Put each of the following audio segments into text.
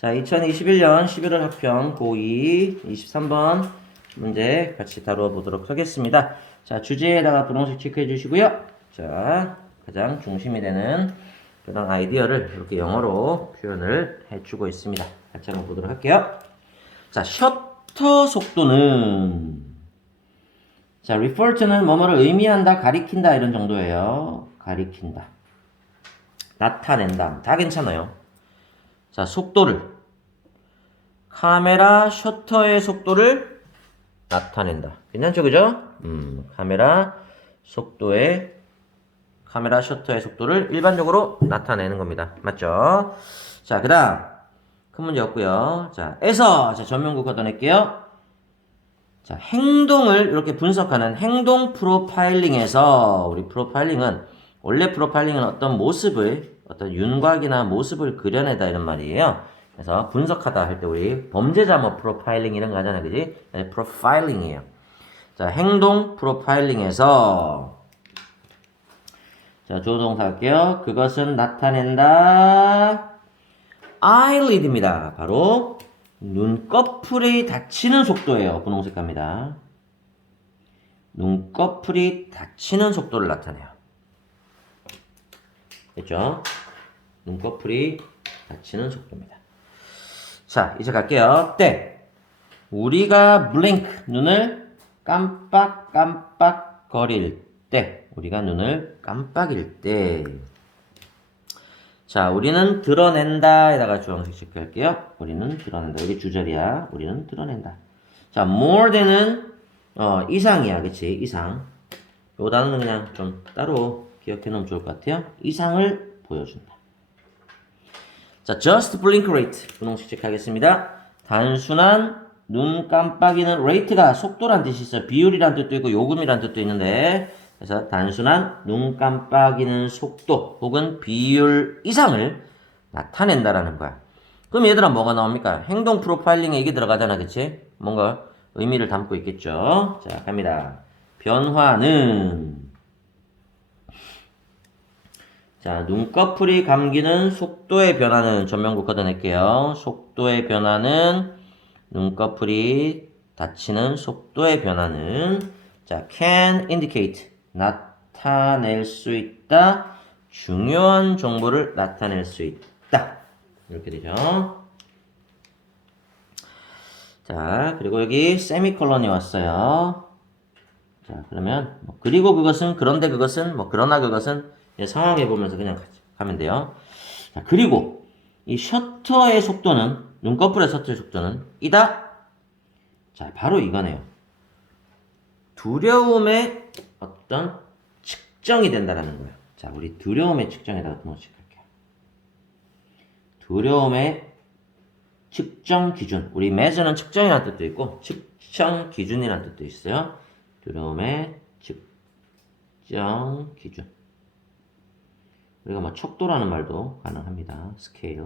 자, 2021년 11월 학평 고2 23번 문제 같이 다루어 보도록 하겠습니다. 자, 주제에다가 분홍색 체크해 주시고요. 자, 가장 중심이 되는 교당 아이디어를 이렇게 영어로 표현을 해주고 있습니다. 같이 한번 보도록 할게요. 자, 셔터 속도는 자, refer to는 뭐뭐를 의미한다, 가리킨다 이런 정도예요. 가리킨다. 나타낸다. 다 괜찮아요. 자, 속도를 카메라 셔터의 속도를 나타낸다. 괜찮죠, 그죠? 카메라 셔터의 속도를 일반적으로 나타내는 겁니다. 맞죠? 자, 그 다음 큰 문제 없고요. 자, 자, 전면국 걷어낼게요. 자, 행동을 이렇게 분석하는 행동 프로파일링에서 우리 원래 프로파일링은 어떤 모습을 어떤 윤곽이나 모습을 그려내다 이런 말이에요. 그래서 분석하다 할 때 우리 범죄자 뭐 프로파일링 이런 거 하잖아요. 그지? 네, 프로파일링이에요. 자, 행동 프로파일링에서 자, 조동사 할게요. 그것은 나타낸다. eyelid입니다. 바로 눈꺼풀이 닫히는 속도예요. 분홍색 갑니다. 눈꺼풀이 닫히는 속도를 나타내요. 됐죠? 눈꺼풀이 닫히는 속도입니다. 자, 이제 갈게요. 때. 우리가 blink, 눈을 깜빡깜빡거릴 때. 우리가 눈을 깜빡일 때. 자, 우리는 드러낸다. 에다가 주황색 체크할게요. 우리는 드러낸다. 여기 주절이야. 우리는 드러낸다. 자, more than은 이상이야. 그치? 이상. 요 단어는 그냥 좀 따로 기억해 놓으면 좋을 것 같아요. 이상을 보여준다. 자, just blink rate. 분홍색 체크하겠습니다. 단순한 눈 깜빡이는 rate가 속도란 뜻이 있어요. 비율이란 뜻도 있고 요금이란 뜻도 있는데 그래서 단순한 눈 깜빡이는 속도 혹은 비율 이상을 나타낸다라는 거야. 그럼 얘들아 뭐가 나옵니까? 행동 프로파일링에 이게 들어가잖아. 그치? 뭔가 의미를 담고 있겠죠. 자, 갑니다. 변화는 자, 눈꺼풀이 감기는 속도의 변화는 전면국 걷어낼게요. 속도의 변화는 눈꺼풀이 닫히는 속도의 변화는 자, can indicate 나타낼 수 있다. 중요한 정보를 나타낼 수 있다. 이렇게 되죠. 자, 그리고 여기 세미콜론이 왔어요. 자, 그러면 그리고 그것은 그런데 그것은 그러나 그것은 상황해 보면서 그냥 가면 돼요. 자, 그리고 이 셔터의 속도는 눈꺼풀의 셔터의 속도는 이다. 자, 바로 이거네요. 두려움의 어떤 측정이 된다라는 거예요. 자, 우리 두려움의 측정에다가 넣어칠게요. 두려움의 측정 기준. 우리 measure는 측정이라는 뜻도 있고 측정 기준이라는 뜻도 있어요. 두려움의 측정 기준. 우리가 뭐 척도라는 말도 가능합니다. 스케일.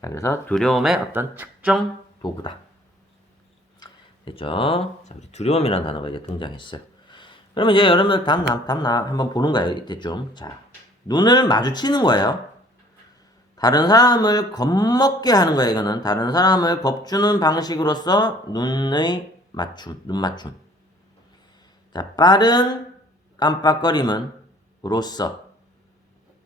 자, 그래서 두려움의 어떤 측정 도구다. 됐죠? 자, 우리 두려움이라는 단어가 이제 등장했어요. 그러면 이제 여러분들 답나 한번 보는 거예요. 이때 좀. 자, 눈을 마주치는 거예요. 다른 사람을 겁먹게 하는 거예요. 이거는 다른 사람을 겁주는 방식으로서 눈의 맞춤, 눈 맞춤. 자, 빠른 깜빡거림은 으로써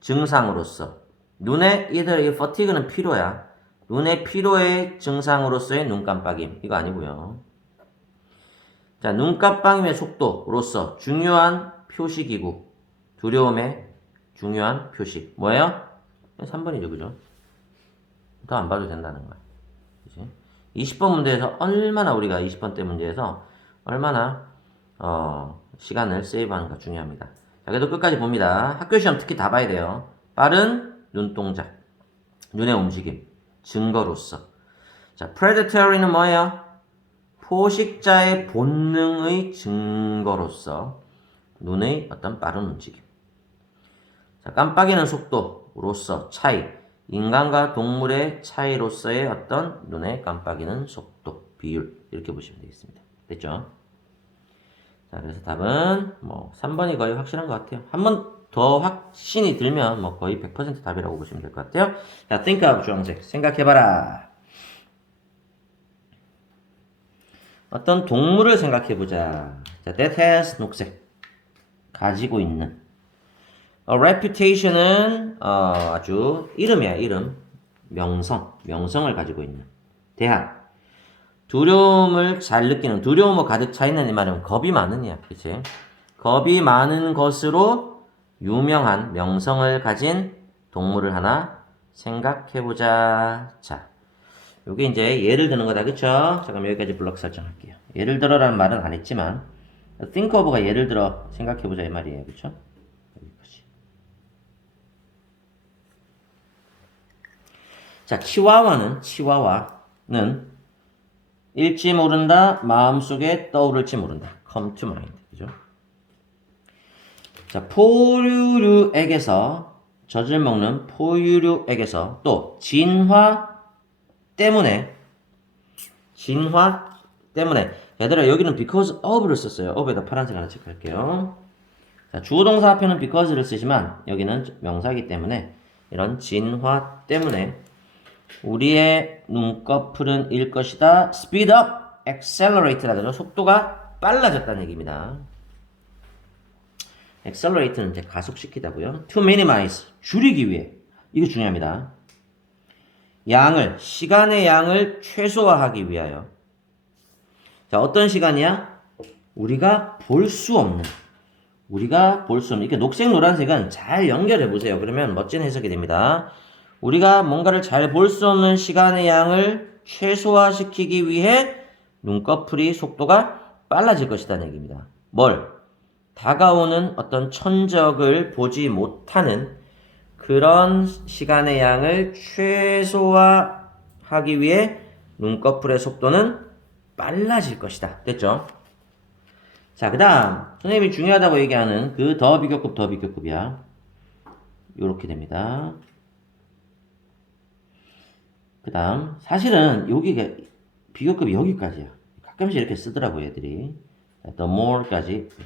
증상으로서 눈의 이들의 fatigue는 피로야. 눈의 피로의 증상으로서의 눈 깜빡임. 이거 아니고요. 자, 눈 깜빡임의 속도로서 중요한 표시기구. 두려움의 중요한 표시. 뭐예요? 3번이죠, 그죠? 더 안 봐도 된다는 거야. 그치? 20번 문제에서 얼마나 우리가 20번 때 문제에서 얼마나 시간을 세이브하는가 중요합니다. 자, 그래도 끝까지 봅니다. 학교 시험 특히 다 봐야 돼요. 빠른 눈동자, 눈의 움직임, 증거로서. 자, predatory는 뭐예요? 포식자의 본능의 증거로서 눈의 어떤 빠른 움직임. 자, 깜빡이는 속도로서 차이, 인간과 동물의 차이로서의 어떤 눈의 깜빡이는 속도, 비율 이렇게 보시면 되겠습니다. 됐죠? 자, 그래서 답은 3번이 거의 확실한 것 같아요. 한 번 더 확신이 들면 거의 100% 답이라고 보시면 될 것 같아요. 자, think of 주황색 생각해봐라. 어떤 동물을 생각해보자. 자, that has 녹색. 가지고 있는. reputation은 아주 이름이야, 이름. 명성을 가지고 있는. 대한. 두려움을 잘 느끼는, 두려움을 가득 차 있는 이 말은 겁이 많으냐, 그치? 겁이 많은 것으로 유명한 명성을 가진 동물을 하나 생각해보자. 자, 요게 이제 예를 드는 거다, 그쵸? 자, 그럼 여기까지 블록 설정할게요. 예를 들어라는 말은 안 했지만, think of가 예를 들어 생각해보자 이 말이에요, 그쵸? 여기까지. 자, 치와와는 일지 모른다, 마음속에 떠오를지 모른다. come to mind. 그죠? 자, 포유류액에서, 젖을 먹는 포유류액에서 또 진화 때문에, 얘들아, 여기는 because of를 썼어요. of에다 파란색 하나 체크할게요. 자, 주어동사 앞에는 because를 쓰지만, 여기는 명사이기 때문에, 이런 진화 때문에, 우리의 눈꺼풀은 일 것이다. speed up, accelerate라 그러죠. 속도가 빨라졌다는 얘기입니다. accelerate는 이제 가속시키다고요. to minimize, 줄이기 위해. 이거 중요합니다. 시간의 양을 최소화하기 위하여. 자, 어떤 시간이야? 우리가 볼 수 없는. 이렇게 녹색, 노란색은 잘 연결해 보세요. 그러면 멋진 해석이 됩니다. 우리가 뭔가를 잘 볼 수 없는 시간의 양을 최소화시키기 위해 눈꺼풀이 속도가 빨라질 것이라는 얘기입니다. 다가오는 어떤 천적을 보지 못하는 그런 시간의 양을 최소화하기 위해 눈꺼풀의 속도는 빨라질 것이다. 됐죠? 자, 그 다음 선생님이 중요하다고 얘기하는 그 더 비교급이야. 요렇게 됩니다. 그 다음 사실은 여기가 비교급이 여기까지야. 가끔씩 이렇게 쓰더라고요, 애들이. the more까지 이렇게.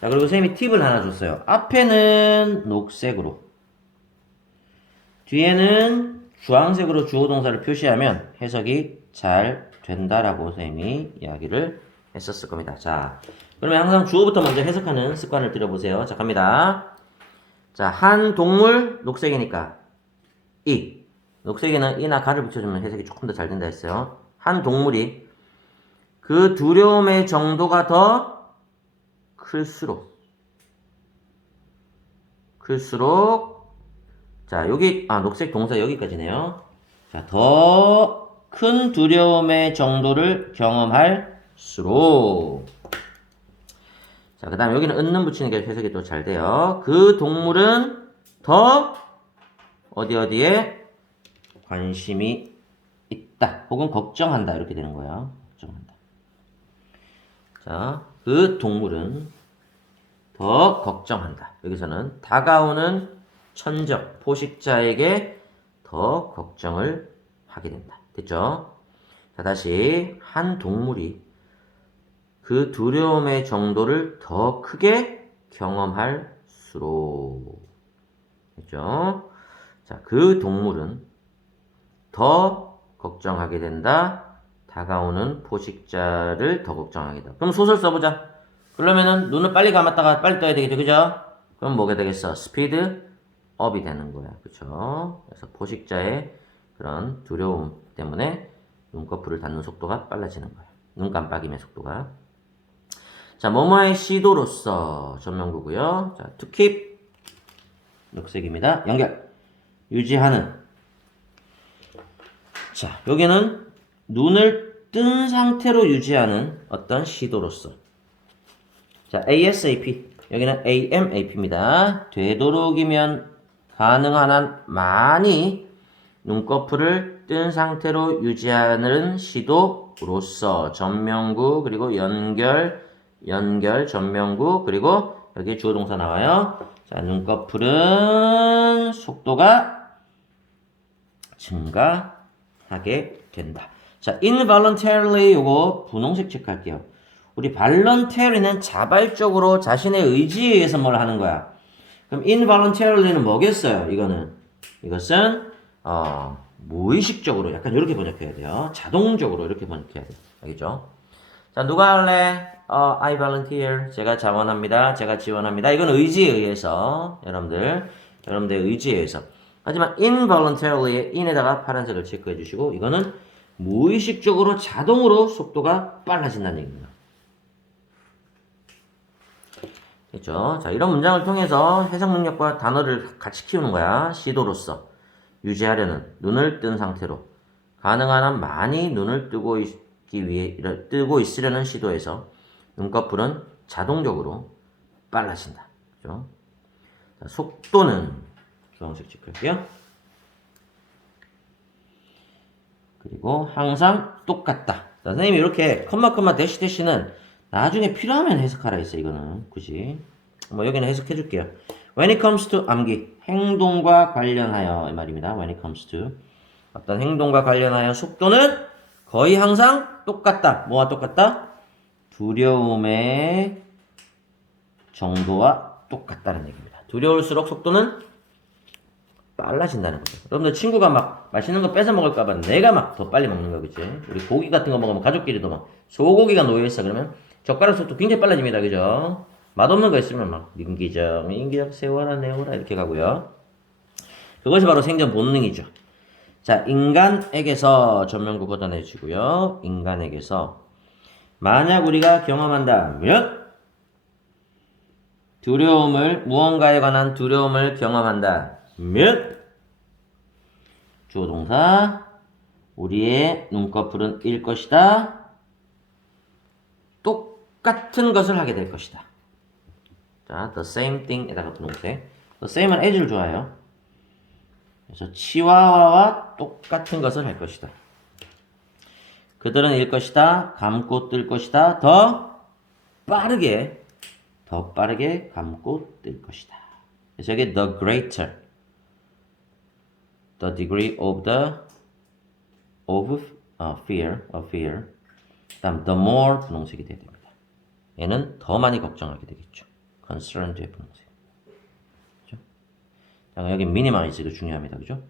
자, 그리고 선생님이 팁을 하나 줬어요. 앞에는 녹색으로, 뒤에는 주황색으로 주어동사를 표시하면 해석이 잘 된다라고 선생님이 이야기를 했었을 겁니다. 자, 그러면 항상 주어부터 먼저 해석하는 습관을 들여보세요. 자, 갑니다. 자, 한 동물, 녹색이니까 녹색에는 이나 가를 붙여주면 해석이 조금 더 잘 된다 했어요. 한 동물이 그 두려움의 정도가 더 클수록 자, 여기 녹색 동사 여기까지네요. 자, 더 큰 두려움의 정도를 경험할수록. 자, 그 다음 여기는 은는 붙이는 게 해석이 또 잘 돼요. 그 동물은 더 어디에 관심이 있다. 혹은 걱정한다. 이렇게 되는 거야. 걱정한다. 자, 그 동물은 더 걱정한다. 여기서는 다가오는 천적, 포식자에게 더 걱정을 하게 된다. 됐죠? 자, 다시 한 동물이 그 두려움의 정도를 더 크게 경험할수록. 됐죠? 자, 그 동물은 더 걱정하게 된다. 다가오는 포식자를 더 걱정하게 된다. 그럼 소설 써보자. 그러면은 눈을 빨리 감았다가 빨리 떠야 되겠죠, 그죠? 그럼 뭐가 되겠어? 스피드 업이 되는 거야, 그쵸? 그래서 포식자의 그런 두려움 때문에 눈꺼풀을 닫는 속도가 빨라지는 거야. 눈 깜빡임의 속도가. 자, 뭐뭐의 시도로서 전명구고요. 자, to keep 녹색입니다. 연결. 유지하는. 자, 여기는 눈을 뜬 상태로 유지하는 어떤 시도로서. 자, ASAP. 여기는 AMAP입니다. 되도록이면 가능한 한 많이 눈꺼풀을 뜬 상태로 유지하는 시도로서. 전명구, 그리고 연결, 전명구, 그리고 여기 주어동사 나와요. 자, 눈꺼풀은 속도가 증가하게 된다. 자, involuntarily 요거 분홍색 체크할게요. 우리 voluntary는 자발적으로 자신의 의지에 의해서 뭘 하는 거야. 그럼 involuntary는 뭐겠어요? 이것은 무의식적으로 약간 이렇게 번역해야 돼요. 자동적으로 이렇게 번역해야 돼요. 알겠죠? 자, 누가 할래? I volunteer. 제가 자원합니다. 제가 지원합니다. 이건 의지에 의해서 여러분들의 의지에 의해서. 하지만 involuntarily in에다가 파란색을 체크해 주시고 이거는 무의식적으로 자동으로 속도가 빨라진다는 얘기입니다. 그렇죠? 자, 이런 문장을 통해서 해석 능력과 단어를 같이 키우는 거야. 시도로서 유지하려는 눈을 뜬 상태로 가능한 한 많이 눈을 뜨고 있으려는 시도에서 눈꺼풀은 자동적으로 빨라진다. 그렇죠? 자, 속도는 주황색 체크할게요. 그리고 항상 똑같다. 자, 선생님이 이렇게 컴마 대시는 나중에 필요하면 해석하라 했어. 이거는 굳이 뭐 여기는 해석해 줄게요. When it comes to 암기, 행동과 관련하여 이 말입니다. When it comes to 어떤 행동과 관련하여 속도는 거의 항상 똑같다. 뭐와 똑같다? 두려움의 정도와 똑같다는 얘기입니다. 두려울수록 속도는 빨라진다는 거죠. 여러분들 친구가 막 맛있는 거 뺏어 먹을까봐 내가 막 더 빨리 먹는 거, 그치? 우리 고기 같은 거 먹으면 가족끼리도 막 소고기가 놓여있어. 그러면 젓가락 속도 굉장히 빨라집니다. 그죠? 맛없는 거 있으면 막 민기적 세워라 내워라 이렇게 가고요. 그것이 바로 생존 본능이죠. 자, 인간에게서 전면구 걷어내 주고요. 인간에게서 만약 우리가 경험한다면 무언가에 관한 두려움을 경험한다면 주어 동사 우리의 눈꺼풀은 일 것이다. 똑같은 것을 하게 될 것이다. 자, the same thing에다가 분홍색. the same은 as를 좋아해요. 그래서 치와와와 똑같은 것을 할 것이다. 그들은 일 것이다. 감고 뜰 것이다. 더 빠르게 감고 뜰 것이다. 그래서 여기 the greater, the degree of fear. 그다음 the more 분홍색이 돼야 됩니다. 얘는 더 많이 걱정하게 되겠죠. concerned의 분홍색. 그렇죠? 자, 여기 minimize가 중요합니다. 그죠?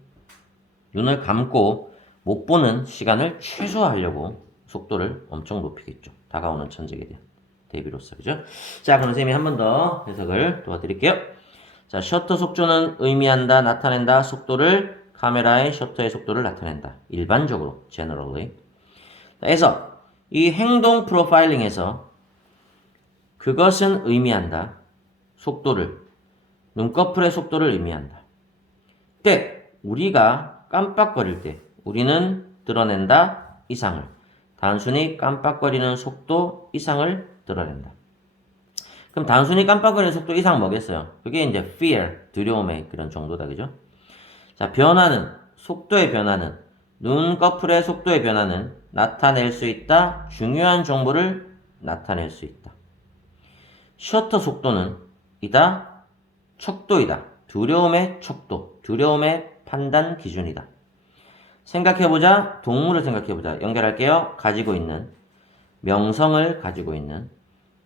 눈을 감고 못 보는 시간을 최소화하려고 속도를 엄청 높이겠죠. 다가오는 천적에 대한 대비로서. 그죠? 자, 그럼 선생님이 한 번 더 해석을 도와드릴게요. 자, 셔터 속조는 의미한다, 나타낸다, 속도를, 카메라의 셔터의 속도를 나타낸다. 일반적으로, generally. 그래서 이 행동 프로파일링에서 그것은 의미한다, 속도를, 눈꺼풀의 속도를 의미한다. 때, 우리가 깜빡거릴 때, 우리는 드러낸다, 이상을. 단순히 깜빡거리는 속도 이상을 드러낸다. 그럼 단순히 깜빡거리는 속도 이상 뭐겠어요? 그게 이제 fear, 두려움의 그런 정도다. 그죠? 자, 속도의 변화는, 눈꺼풀의 속도의 변화는 나타낼 수 있다. 중요한 정보를 나타낼 수 있다. 셔터 속도는 척도이다. 두려움의 척도, 두려움의 판단 기준이다. 동물을 생각해보자. 연결할게요. 가지고 있는, 명성을 가지고 있는,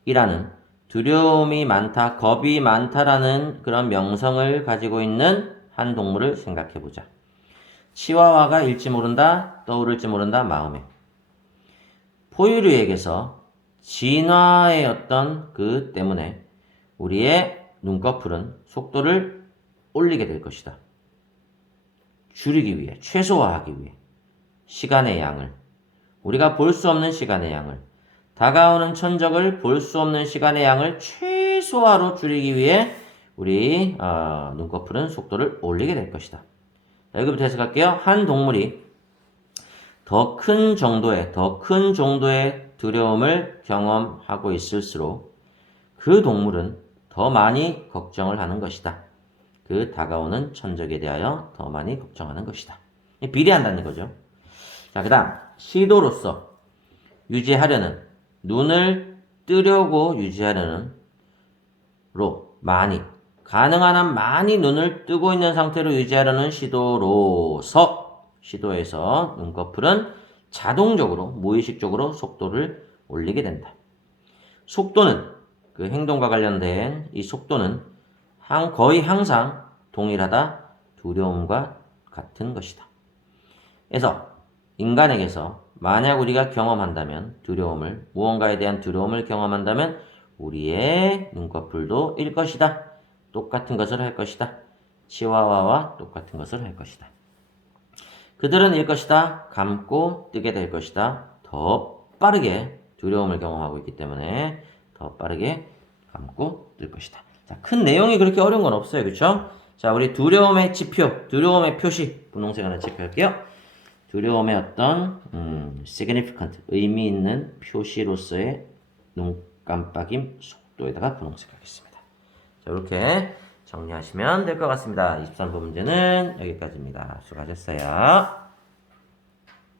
이라는 두려움이 많다, 겁이 많다라는 그런 명성을 가지고 있는 한 동물을 생각해보자. 치와와가 일지 모른다, 떠오를지 모른다, 마음에. 포유류에게서 진화의 어떤 그 때문에 우리의 눈꺼풀은 속도를 올리게 될 것이다. 줄이기 위해, 최소화하기 위해 시간의 양을, 우리가 볼 수 없는 시간의 양을, 다가오는 천적을 볼 수 없는 시간의 양을 최소화로 줄이기 위해 우리 눈꺼풀은 속도를 올리게 될 것이다. 자, 여기부터 해석할게요. 한 동물이 더 큰 정도의 두려움을 경험하고 있을수록 그 동물은 더 많이 걱정을 하는 것이다. 그 다가오는 천적에 대하여 더 많이 걱정하는 것이다. 비례한다는 거죠. 자, 그 다음 시도로서 유지하려는, 눈을 뜨려고 유지하려는 가능한 한 많이 눈을 뜨고 있는 상태로 유지하려는 시도에서 눈꺼풀은 자동적으로 무의식적으로 속도를 올리게 된다. 속도는, 그 행동과 관련된 이 속도는 거의 항상 동일하다, 두려움과 같은 것이다. 에서 인간에게서 만약 우리가 경험한다면 두려움을 무언가에 대한 두려움을 경험한다면 우리의 눈꺼풀도 일 것이다. 똑같은 것을 할 것이다. 치와와와 똑같은 것을 할 것이다. 그들은 일 것이다. 감고 뜨게 될 것이다. 더 빠르게 두려움을 경험하고 있기 때문에 더 빠르게 감고 뜰 것이다. 자, 큰 내용이 그렇게 어려운 건 없어요. 그렇죠? 자, 우리 두려움의 지표, 두려움의 표시 분홍색 하나 체크할게요. 두려움의 어떤 significant, 의미 있는 표시로서의 눈 깜빡임 속도에다가 분홍색 하겠습니다. 자, 이렇게 정리하시면 될 것 같습니다. 23번 문제는 여기까지입니다. 수고하셨어요.